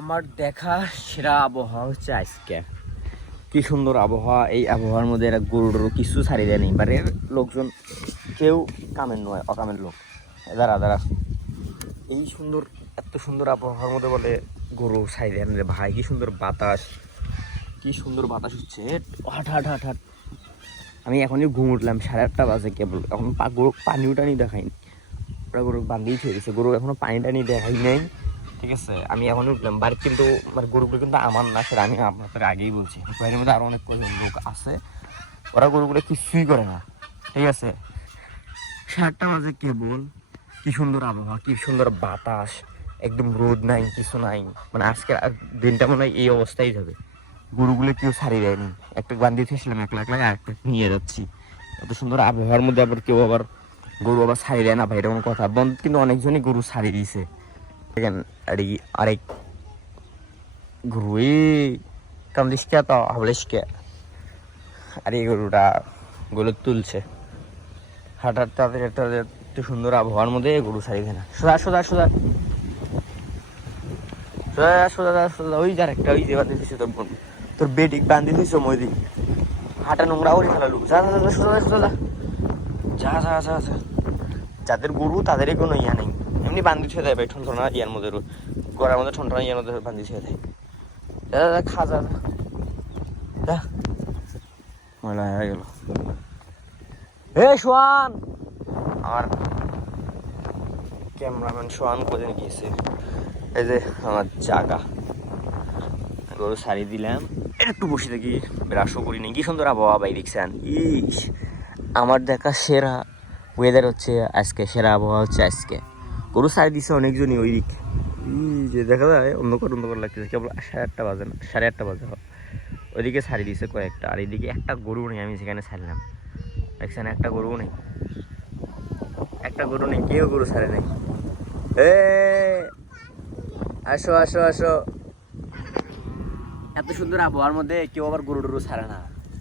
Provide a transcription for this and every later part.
আমার দেখা সেরা আবহাওয়া হচ্ছে আজকে। কি সুন্দর আবহাওয়া, এই আবহাওয়ার মধ্যে এরা গরুর কিছু ছাড়ি দেয় নেই। বাড়ির লোকজন কেউ কামের নয়, অকামের লোক। এ, দাঁড়া এই সুন্দর, এত সুন্দর আবহাওয়ার মধ্যে বলে গরু ছাড়ি দেয় না ভাই। কি সুন্দর বাতাস, কি সুন্দর বাতাস হচ্ছে। হাট হাট হাট হাট। আমি এখনই ঘুম উঠলাম, সাড়ে আটটা বাজে কেবল। এখন গরু পানি উঠানি দেখাইনি। ওরা গরু বান্ধিয়ে ছেড়ে দিয়েছে গরু এখনও পানি টানি দেখাই নাই। ঠিক আছে? আমি এখনই উঠলাম বাড়ির কিন্তু মানে গরুগুলো কিন্তু আমার না, সেটা আমি আপনাদের আগেই বলছি। বাইরের মধ্যে আরও অনেক লোক আছে, ওরা গরুগুলো কিছুই করে না, ঠিক আছে? সাতটা বাজে কেবল কি সুন্দর আবহাওয়া, কি সুন্দর বাতাস, একদম রোদ নাই, কিছু নাই। মানে আজকে দিনটা মনে হয় এই অবস্থায় যাবে। গরুগুলো কেউ ছাড়িয়ে দেয়নি। একটা বান্ধিয়ে থেছিলাম একলা একলা, আর একটা নিয়ে যাচ্ছি। এত সুন্দর আবহাওয়ার মধ্যে আবার কেউ আবার গরু আবার ছাড়িয়ে দেয় না ভাই, এরকম কথা। বন্ধ, কিন্তু অনেকজনই গরু ছাড়িয়ে দিয়েছে। দেখেন আর আরেক তো আর এই গরুটা গরু তুলছে হাঁটার তাদের সুন্দর আবহাওয়ার মধ্যে গরু দেয় না সোজা সোজা সোজা ওই যার একটা ওই যে দিছে তোর বোন তোর বেডিক বান্ধি দিক হাঁটা নোংরা করে যা যা সোজা সোজা যা যা যা যাদের গরু তাদেরই কোনো ইয়া নেই এমনি বান্ধি ছেড়ে দেয় ভাই ঠনঠনা ইয়ার মধ্যে গড়ার মধ্যে ঠনঠনা ইয়ার মধ্যে বান্ধি ছেড়ে দেয়। যা যা, যা খা যা যা। যা। ময়লা হয়ে গেল। এ সোয়ান আমার ক্যামেরাম্যান সোয়ান কোথায় গিয়েছে। এই যে আমার জাগা। গরু সারি দিলাম। একটু বসে থাকি ব্রাশও করি নি কি সুন্দর আবহাওয়া বাই দেখছেন? ইস আমার দেখা সেরা ওয়েদার হচ্ছে আজকে সেরা আবহাওয়া হচ্ছে আজকে। গরু শাড়ি দিছে অনেকজনই ওই দিক যে দেখা যায়, অন্ধকার অন্ধকার লাগতেছে, কেবল সাড়ে আটটা বাজে না, সাড়ে আটটা বাজে ওইদিকে শাড়ি দিছে কয়েকটা, আর এইদিকে একটা গরু নেই, আমি সেখানে ছাড়লাম। দেখছেন, একটা গরু নেই। একটা গরু নেই, কেউ গরু ছাড়ে নেই। আসো আসো আসো। এত সুন্দর আবহাওয়ার মধ্যে কেউ আবার গরু টরু ছাড়ে না।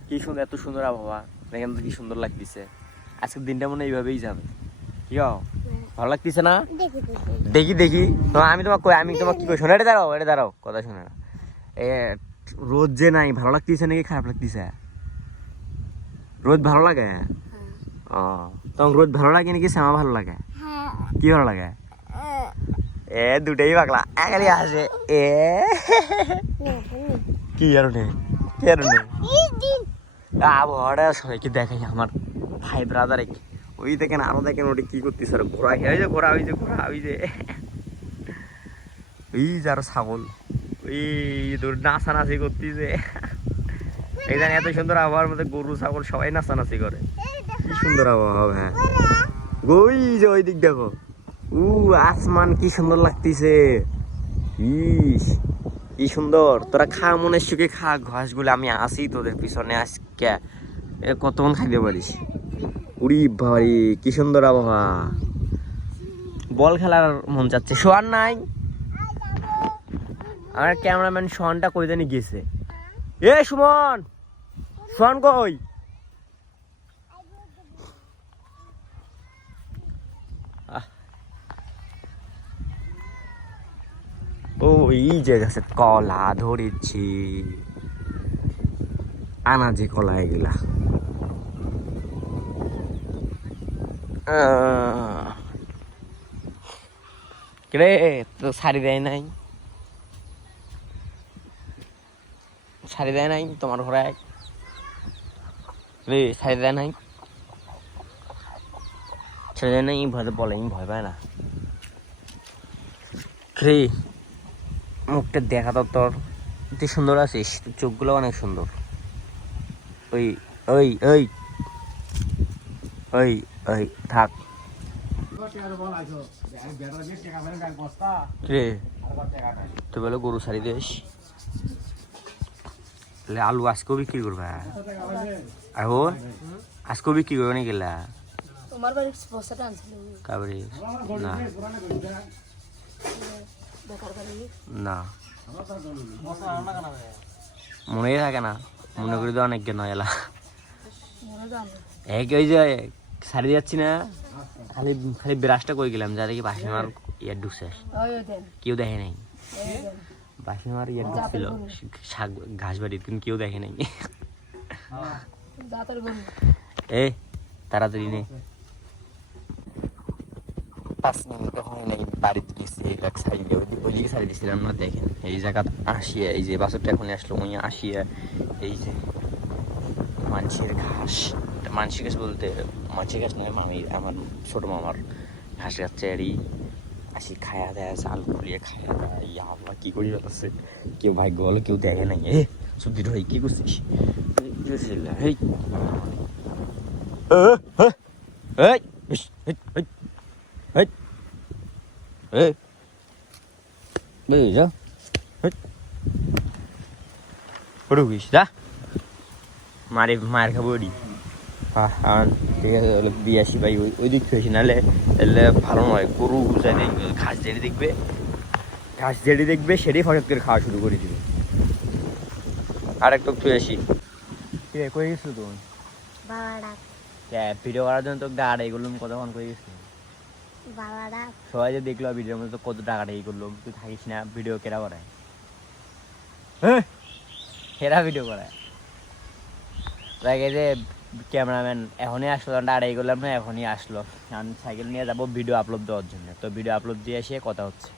কি সুন্দর, এত সুন্দর আবহাওয়া। দেখেন তো কি সুন্দর লাগতেছে। আজকের দিনটা মনে এইভাবেই যাবে। কি? ভালো লাগতেছে না? দেখি দেখি। আমি তোমাকে কই আমি তোমাকে কি কই? শোনো এটা দাঁড়াও এটা দাঁড়াও কথা শোনো। না এ রোদ যে নাই ভালো লাগতেছে নাকি খারাপ লাগতেছে? রোদ ভালো লাগে? ও তোমার রোদ ভালো লাগে নাকি শ্যামা ভালো লাগে? হ্যাঁ। কি ভালো লাগে? এ দুটাই পাগলা একালি আসে এ। কি আর নেই কি আর নেই? আবহাওয়াটা সবাইকে দেখাই আমার ভাই ব্রাদার ওই দেখেন, আরও দেখেন ওটা কি করতেছে, আর ঘোরা ওই যে ঘোরা ওই যে ঘোরা ওই যে। ওই যে আরও ছাগল। নাচানাচি করতেছে। এখানে এত সুন্দর আবহাওয়ার মধ্যে গরু, ছাগল সবাই নাচানাচি করে। কি সুন্দর আবহাওয়া হ্যাঁ। ওই যে ওই দিক দেখো। উ, আসমান কি সুন্দর লাগতেছে। ইস, কি সুন্দর। তোরা খা, মনের সুখে খা, ঘাসগুলো আমি আসি তোদের পিছনে আজকে। কতক্ষণ খাইতে পারিস? উড়ি ভাই, কি সুন্দর আবহাওয়া। বল খেলার মন যাচ্ছে শোয়ার নাই? আমার ক্যামেরাম্যান শোয়ানটা কই জানি গেছে। এ, সুমন! শোয়ান কই? ও, এই যে গাছে কলা ধরেছি। আনাজে কলা এগুলা। কিরে তো শাড়ি দেয় নাই? শাড়ি দেয় নাই তোমার ঘরে? রে শাড়ি দেয় নাই? ছেড়ে দেয় নাই, ভয় বলে ভয় পায় না। রে মুখটা দেখা তো তোর, তুই সুন্দর আছিস চোখগুলো অনেক সুন্দর। ওই ওই ওই ওই ওই থাক। রে তুই বলে গরু দিস তাহলে আলু আজকেও বিক্রি করবা। আহো আজকেও বিক্রি করবে নাকি গেলা তোমার আনছিল। না। না। মনেই থাকে না। মনে করি তো অনেক জ্ঞান এলা মনে তো আনলো এক ওই যে সারি যাচ্ছি না খালি খালি ব্রাশটা করে গেলাম যা দেখি বাসি আমার ইয়ার ঢুকছে। কেউ দেখে নাই। বাসি আমার ইয়ে ছিল শাক ঘাস বাড়ি কিন্তু কেউ দেখে নাই। এ তাড়াতাড়ি নে। পাঁচ মিনিট হয় নাই বাড়িতে গেছি ওই দিকে দিয়েছিলাম না দেখেন। এই জায়গা আসিয়া এই যে বাসরটা এখন আসলো ওই আসিয়া এই যে মানুষের ঘাস। এটা মানুষের ঘাস বলতে মাছের ঘাস নয়, মামি, আমার ছোট মামার ঘাস খাচ্ছে আর আসি খায়া দেয় চাল খুলিয়ে খায়া দেয়, ইয়া আল্লাহ, কি করি আছে কেউ ভাগ্য হলো, কেউ দেখে নাই। এ সবজি ভাই কি করছিস? কি করছিস এই এই এই এই এই এই bây giờ hết có đủ gì đó মারে, মার খাব হ্যাঁ হ্যাঁ ঠিক আছে তাহলে বিয়ে আসি ভাই ওই ওই দিক থেকে নাহলে এলে ভালো নয় গরু যাই দেখবে ঘাস জেড়ে দেখবে ঘাস জেড়ে দেখবে সেটাই হঠাৎ করে খাওয়া শুরু করে দিবে। আর একটু তুই আসি। ঠিক আছে কই গেছিল তুমি বাবারা ভিডিও করার জন্য তো টাকাটা এই করলাম কতক্ষণ করে গেছিল? সবাই যে দেখল ভিডিওর মধ্যে তো কত টাকাটা এই করল তুই থাকিস না ভিডিও কেরা করায় হ্যাঁ? কেরা ভিডিও করায় লাগে যে ক্যামেরাম্যান এখনই আসলো, কারণ আড়াই করলাম না, এখনই আসলো। কারণ সাইকেল নিয়ে যাব ভিডিও আপলোড দেওয়ার জন্য। তো ভিডিও আপলোড দিয়ে এসে কথা হচ্ছে।